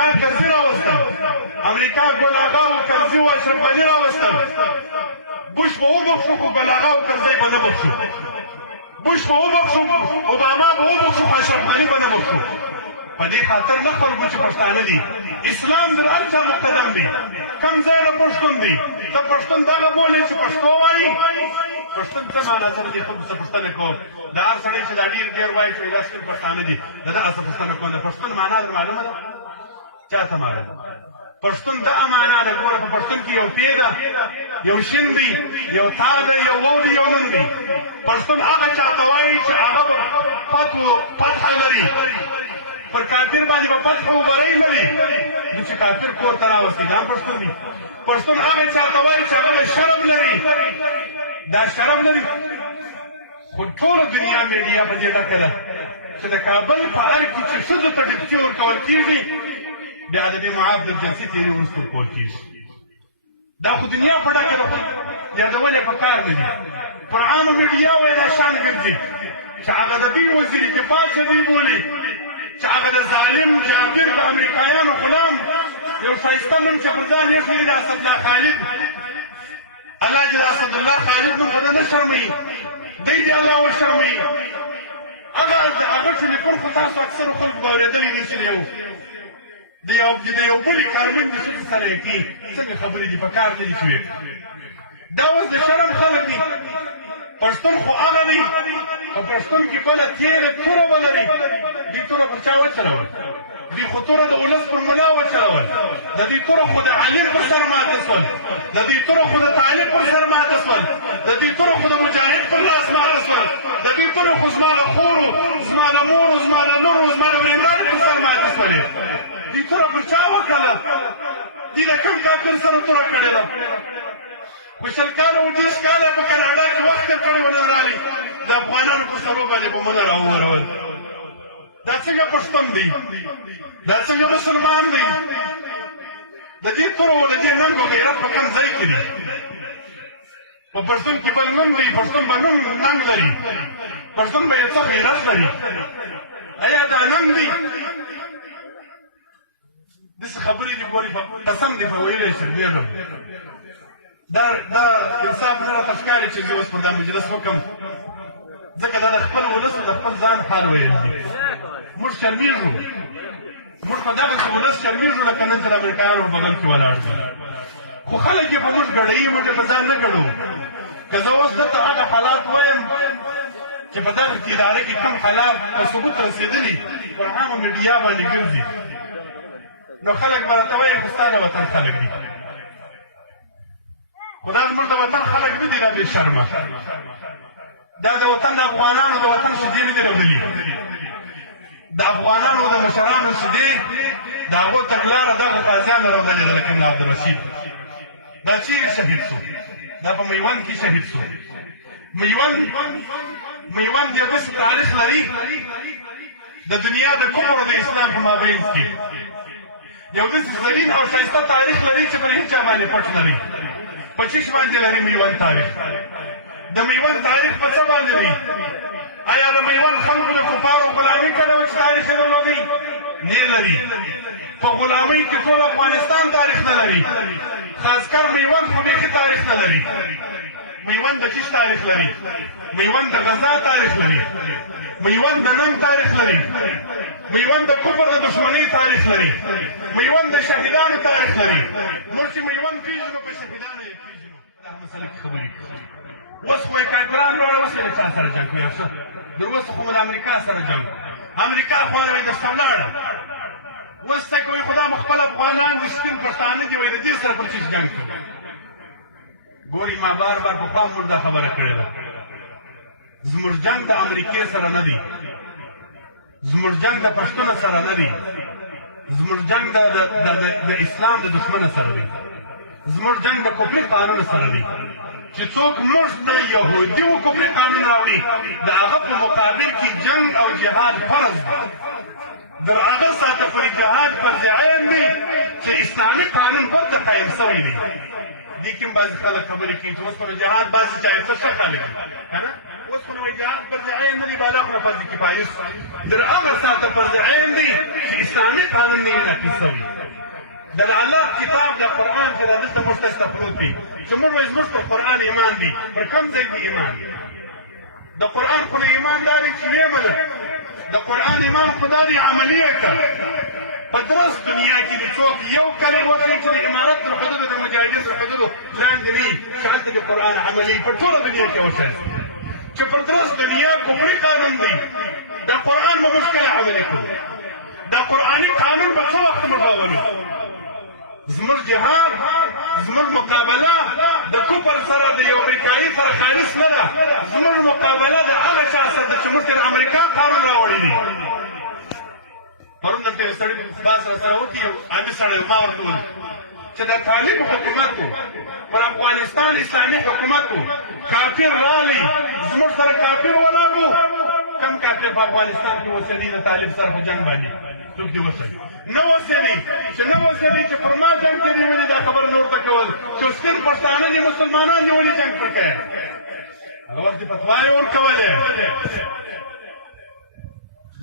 امریکا کرزي راوسته، امریکا ګلاغا او کرزي او اشرف غني راوسته. بوش به وبخښو خو ګلاغا او کرزي به نه بخښو. بوش به وبخښو، اوباما به وبخښو خو اشرف غني به نه بخښو. په دې خاطر نه خرګو چې پښتانه دي. اسلام د هر چا قدم دی. کوم ځای د پښتون دی؟ د پښتون دغه بولي چې پښتو وایي. پښتون څه معنا سره دې خلکو څه پوښتنه کوو؟ دا هر سړی چې دا ډېر ډېر وایي چې دا ټول پښتانه دي، د دغه څه پوښتنه کوو. د پښتون معنا در معلومه ده؟ چا ته معلومه؟ پښتون دغه معنا ده. ګوره په پښتون کې یو پې ده، یو شین دی، یو تا دی، یو و دی، یو نن دی. پښتون هغه چا ته وایي چې هغه فتحه لري، پر کافر باندې به فتح او بری لري، نو چې کافر کور ته راوستي دا پښتون دی. پښتون هغه چا ته وایي چې هغه شرم لري، دا شرم لري. خو ټوله دنیا میډیا په دې ډکه ده چې د کابل په ارګ کې چې ښځو ته ډکټې ورکول کېږي، بیا د دې معاف د جنسي تېري وروسته ورکول کېږي. دا خو دنیا په ډکه ده، یادول یې پکار نه دي. پر عامه میډیاوو یې دا شان ګرځي چې هغه د دوی وزیر دفاع چې دوی بولي، چې هغه د ظالم جابر امریکایانو غلام یو ښایسته نوم چې پر ځان ایښی د اسدالله خالد، الله چې د اسدالله خالد نوم خو ده نه شرموي، دی دې الله وشرموي. هغه چې د کور خو تاسو اکثرو خلکو به اورېدلی نه چې د یو بلې کارګر تشخیص سره یې کوي. څنګه خبرې دي؟ په کار نه دي شوې. دا اوس د شرم خلک دي. پښتون خو هغه دی په پښتون کې بله تېره توره ولري، دې توره پر چا وچلول؟ دې خو توره د ولس پر ملا وچلول. د دې توره خو د علي پر سر ماته شول، د دې توره خو د طالب پر سر ماته شول، د دې توره خو د مجاهد پر لاس ماته شول، د دې توره خو زما د خورو، زما د مورو، زما د نورو، زما د ورېندارو پر سر ماته شولې. دې توره پر چا وکړله؟ دې د کوم کافر سره توره کړې ده؟ خو شل کاله و 10 کاله په کاناډا کې وخت کړی ونه رالي، د افغانانو په سرو باندې بمونه راوورول. دا څنګه پښتون دی؟ دا څنګه مسلمان دی؟ د دې تورو د دې رنګ او غیرت په کوم ځای کې دی؟ په پښتون کې بل نوم دی، پښتون به نوم رنګ لري، پښتون به یو څه غیرت لري. ایا دا رنګ دی؟ داسې خبرې دي. ګورې قسم دی په ویلی شي دا انصاف نه راته ښکاري چې زه اوس په دا مجلس وکړم، ځکه دا د خپل ولس د خپل ځان حال ویل. موږ شرمېږو، موږ په دغسې ولس شرمېږو لکه نن چې د امریکایانو په بغل کې ولاړ شو. خو خلک یې په موږ ګډوي، موږ یې په ځان نه ګډو. که زه اوس درته هغه حالات وایم چې په دغه اداره کې کوم حالات په ثبوت رسېدلي پر عامه میډیا باندې ګرځي، نو خلک به راته وایي که ستا د وطن خلک دي. خو دا زموږ د وطن خلک نه دي، دا بې شرمه. دا د وطن د افغانانو د وطن شیدې نه دي راوړلي. د افغانانو د مشرانو شیدې د هغو تګلاره دغه غازیانو راوړلې ده، لکه عبدالرشید. دا چېرې شهید شو؟ دا په میوند کې شهید شو. میوند یو داسې تاریخ لري د دنیا د کفر د اسلام په مابین کې، یو داسې ظریف او ښایسته تاریخ لري چې پر هېچا باندې پټ نه دی. په چیش باندې لري میوند تاریخ. د میوند تاریخ په څه باندې دی؟ آیا د میوند خلکو د کفارو غلامي کړې وه چې تاریخ یې درلودی؟ نه لري. په غلامۍ کې ټول افغانستان تاریخ نه لري، خاص کر میوند خو بیخي تاریخ نه لري. میوند د چیش تاریخ لري، میوند د غزا تاریخ لري، میوند د ننګ تاریخ لري، میوند د کفر د دښمنۍ تاریخ لري، میوند د شهیدانو تاریخ لري. موږ چې میوند پېژنو په شهیدانو یې پېژنو. دا مسله کې خبرې کوو. اوس خو یې کافران دواړه اوس یې له چا سره جنګ کوي؟ در اوسه خو مو د امریکا سره جنګ، امریکا خوا یې درته ولاړه. اوس ته کوي خو دا به خپل افغانان د سپین پښتانه دي، وایي د دې سره پر چیز جنګ کوي. ګورې ما بار بار په پام ورته خبره کړې ده، زموږ جنګ د امریکې سره نه دی، زموږ جنګ د پښتنو سره نه دی، زموږ جنګ د اسلام د دښمنه سره دی، زموږ جنګ د کفري قانون سره دی. چې څوک موږ ته یهودي کفري قانون راوړي، د هغه په مقابل کې جنګ او جهاد فرض، د هغه ساته پورې جهاد فرض عین دی چې اسلامي قانون هلته قایم شوی دی. دې کې هم بعضې خلک خبرې کوي چې اوس خو جهاد بعضې جایزه ښه خلک اوس خو وایي جهاد فرض عین نه دی، بالا خو له فرض کفایي شو. در هغه ساته فرض عین دی چې اسلامي قانون نه یې ناقص شوي د الله کتاب د قرآن چې دا دلته موږ ته پروت دی چې موږ وایي زموږ پر قرآن ایمان دی پر کوم ځای کې ایمان د قرآن خو د ایمان دا دی چې ویې منل د قرآن ایمان خو دا دی عملي کړ په درست دنیا کې د څوک یو کلي ودرېږي چې د امارت تر حدودو د مجاهدین تر حدودو لاندې وي چې هلته د قرآن عملي په ټوله دنیا کې وشاست چې پر درست دنیا کفري قانون دی دا قرآن به موږ کله عملي کړو دا قرآني قانون به څه وخت موږ راولو زموږ جهاد زموږ مقابله د کفر سره د یو امریکایي سره خالص نه ده زموږ مقابله د هغه چا سره ده چې موږ ته د امریکا خاوره راوړي دي پرون دلته یو سړي بحث راسره وکړي یو عامي سړی ما ورته وویل چې د طالب حکومت و پر افغانستان اسلامي حکومت و کافر راغی زموږ سره کافر ولاړ و کوم کافر په افغانستان کې اوسېدی د طالب سره په جنګ باندې څوک دې اوسېدي نه اوسېدی چې نه اوسېدی چې پر ما جنګ کې دې ولې دا خبره نه ورته کول چې سپین پښتانه دي مسلمانان دې ولې جنګ پر کوي اوس دې فتوا یې ورکولې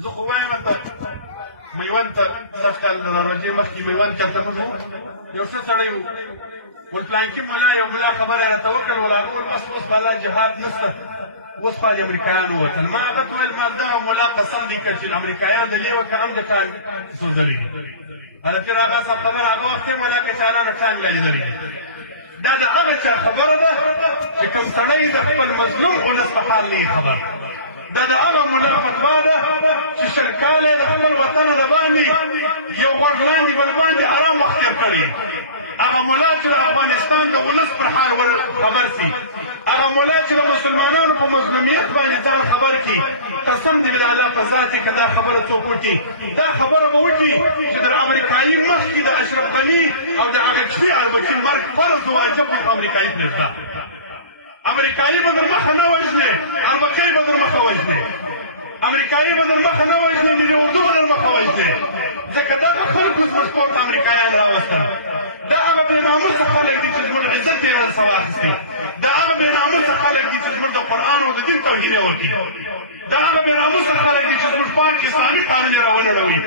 زه خو وایم ته میوند ته سږ کال راروژې مخکې میوند کې هلته موږ یو ښه سړی و ورپلانکي ملا یو ملا خبره یې راته وکړل ولاړ اوس بلا جهاد نشته اوس خوا د امریکایان ووتل ما هغه ته ویل ما دغه ملا قسم دی کړ چې امریکایان د لیوه که هم د ټانګ سوځلي هلکې راغه صاحب خبره هغه وخت یې ملا کچالانه ټانګ لایدلې دا د هغه چا خبره ده چې کوم سړی د خپل مظلوم ولس په حال نه خبر دا د هغه ملا فتوا ده چې شل کاله د خپل وطن د باندې یو غوږ لاندې ورباندې حرام وخت تېر کړي هغه ملا چې د افغانستان د ولس پر حال خبر سي هغه ملا چې د مسلمانانو په مظلومیت باندې ځان خبر کړي قسم دې د الله په ذات کې دا خبره څوک وکړي دا خبره به وکړي چې د امریکایي مخکې د اشرف غني او د هغه کښې اربکي مرګ فرض واجب په امریکایي پرېږده امریکایي به در مخه نه وژنې اربکی به در مخه وژنې امریکایي به در مخه نه وژنې د اردو به در مخه وژنې ځکه دا د خلکو پاسپورټ امریکایان راوسته دا هغه بې ناموسه خلک دي چې زموږ عزت یې راڅخه واخیستي دا هغه بې ناموسه خلک دي چې زموږ د قرآن او د دین توهین یې وکړي دا هغه بې ناموسه خلک دي چې زموږ پاک اسلامي قانون یې راونړوي